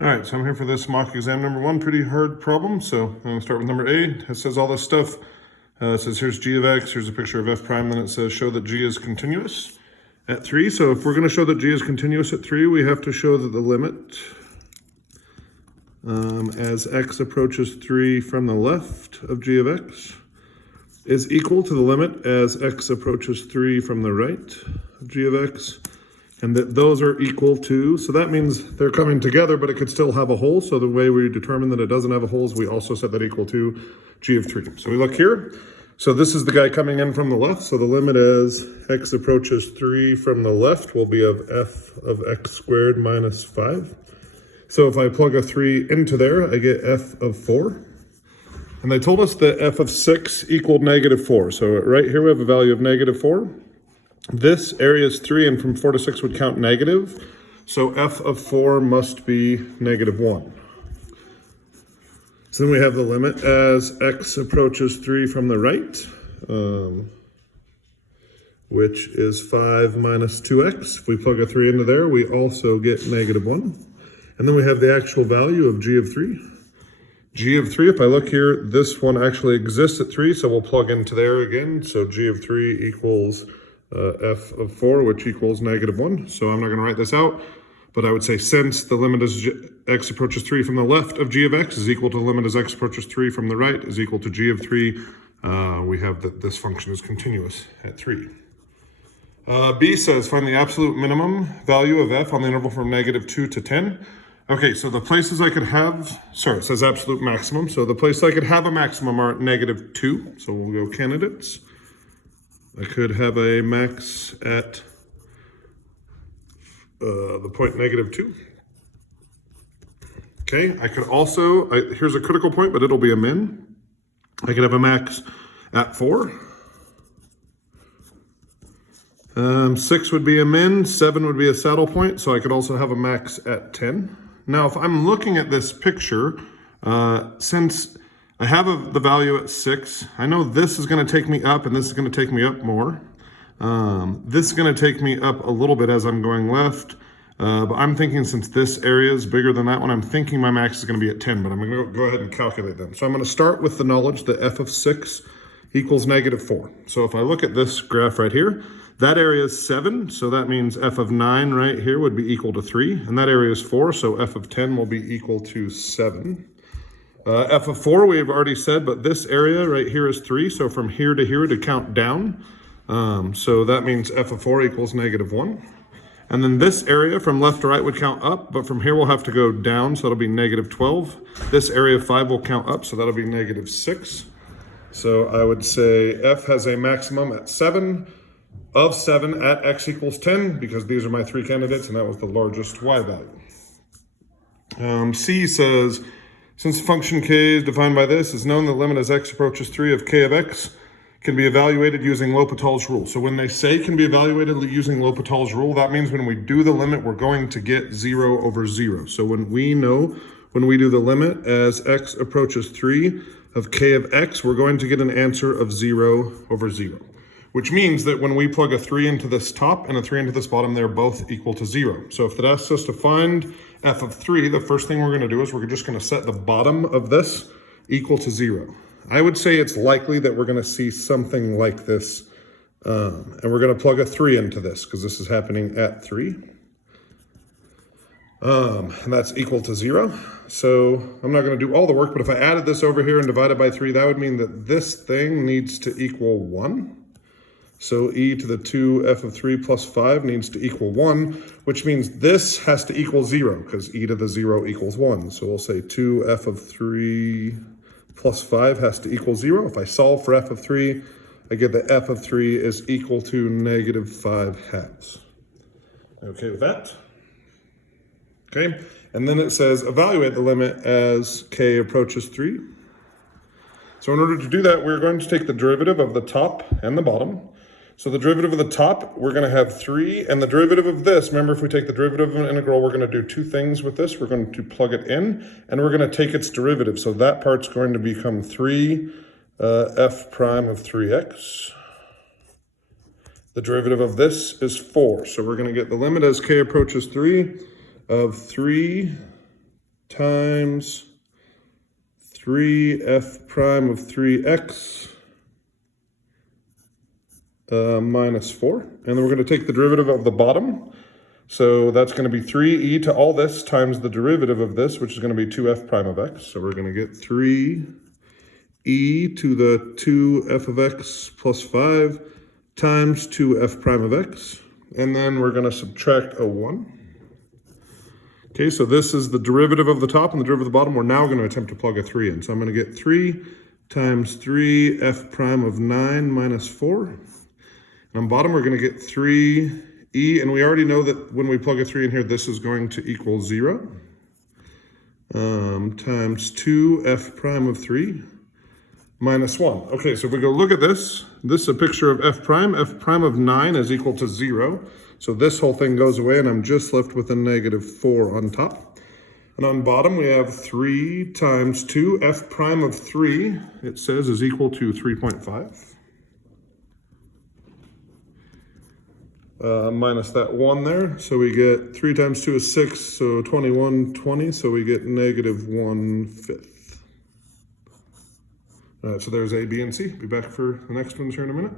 All right, so I'm here for this mock exam number 1, pretty hard problem. So I'm gonna start with number A. It says all this stuff. It says here's g of x, here's a picture of f prime, then it says show that g is continuous at 3. So if we're gonna show that g is continuous at 3, we have to show that the limit as x approaches 3 from the left of g of x is equal to the limit as x approaches 3 from the right of g of x, and that those are equal to, so that means they're coming together, but it could still have a hole. So the way we determine that it doesn't have a hole is we also set that equal to g of 3. So we look here. So this is the guy coming in from the left. So the limit as x approaches 3 from the left will be of f of x squared minus 5. So if I plug a 3 into there, I get f of 4. And they told us that f of 6 equaled negative 4. So right here we have a value of negative 4. This area is 3, and from 4 to 6 would count negative. So f of 4 must be negative 1. So then we have the limit as x approaches 3 from the right, which is 5 minus 2x. If we plug a 3 into there, we also get negative 1. And then we have the actual value of g of 3. G of 3, if I look here, this one actually exists at 3, so we'll plug into there again. So g of 3 equals f of 4, which equals negative 1. So I'm not going to write this out, but I would say since the limit as x approaches 3 from the left of g of x is equal to the limit as x approaches 3 from the right is equal to g of 3, we have that this function is continuous at 3. B says find the absolute minimum value of f on the interval from negative 2 to 10. Okay, so the places I could have, sorry, it says absolute maximum. So the places I could have a maximum are at negative 2. So we'll go candidates. I could have a max at the point negative 2. Okay, I could also, here's a critical point, but it'll be a min. I could have a max at 4. 6 would be a min, 7 would be a saddle point, so I could also have a max at 10. Now, if I'm looking at this picture, since I have the value at 6, I know this is going to take me up and this is going to take me up more. This is going to take me up a little bit as I'm going left, but I'm thinking since this area is bigger than that one, I'm thinking my max is going to be at 10, but I'm going to go ahead and calculate them. So I'm going to start with the knowledge that f of 6 equals negative 4. So if I look at this graph right here, that area is 7, so that means f of 9 right here would be equal to 3, and that area is 4, so f of 10 will be equal to 7. F of 4 we've already said, but this area right here is 3, so from here to count down. So that means f of 4 equals negative 1. And then this area from left to right would count up, but from here we'll have to go down, so that'll be negative 12. This area 5 will count up, so that'll be negative 6. So I would say f has a maximum at 7 of 7 at x equals 10, because these are my 3 candidates, and that was the largest y value. C says, since the function k is defined by this, is known the limit as x approaches 3 of k of x can be evaluated using L'Hopital's rule. So when they say can be evaluated using L'Hopital's rule, that means when we do the limit, we're going to get 0 over 0. So when we know, when we do the limit as x approaches 3 of k of x, we're going to get an answer of 0 over 0. Which means that when we plug a 3 into this top and a 3 into this bottom, they're both equal to 0. So if it asks us to find f of 3, the first thing we're going to do is we're just going to set the bottom of this equal to 0. I would say it's likely that we're going to see something like this, and we're going to plug a 3 into this because this is happening at 3. And that's equal to 0. So I'm not going to do all the work, but if I added this over here and divided by 3, that would mean that this thing needs to equal 1. So e to the 2 f of 3 plus 5 needs to equal 1, which means this has to equal 0, because e to the 0 equals 1. So we'll say 2 f of 3 plus 5 has to equal 0. If I solve for f of 3, I get that f of 3 is equal to negative 5 halves. Okay with that? Okay, and then it says evaluate the limit as k approaches 3. So in order to do that, we're going to take the derivative of the top and the bottom. So the derivative of the top, we're going to have 3, and the derivative of this, remember if we take the derivative of an integral, we're going to do 2 things with this. We're going to plug it in, and we're going to take its derivative. So that part's going to become 3 f prime of 3x. The derivative of this is 4. So we're going to get the limit as k approaches 3 of 3 times 3f prime of 3x minus 4. And then we're going to take the derivative of the bottom. So that's going to be 3e to all this times the derivative of this, which is going to be 2f prime of x. So we're going to get 3e to the 2f of x plus 5 times 2f prime of x. And then we're going to subtract a 1. Okay, so this is the derivative of the top and the derivative of the bottom. We're now going to attempt to plug a 3 in. So I'm going to get 3 times 3f prime of 9 minus 4. And on bottom, we're going to get 3e, and we already know that when we plug a 3 in here, this is going to equal 0, times 2f prime of 3 minus 1. Okay, so if we go look at this, this is a picture of f prime. F prime of 9 is equal to 0. So this whole thing goes away, and I'm just left with a negative 4 on top. And on bottom, we have 3 times 2. F prime of 3, it says, is equal to 3.5. Minus that 1 there. So we get 3 times 2 is 6, so 21, 20. So we get negative 1/5. So there's A, B, and C. Be back for the next ones here in a minute.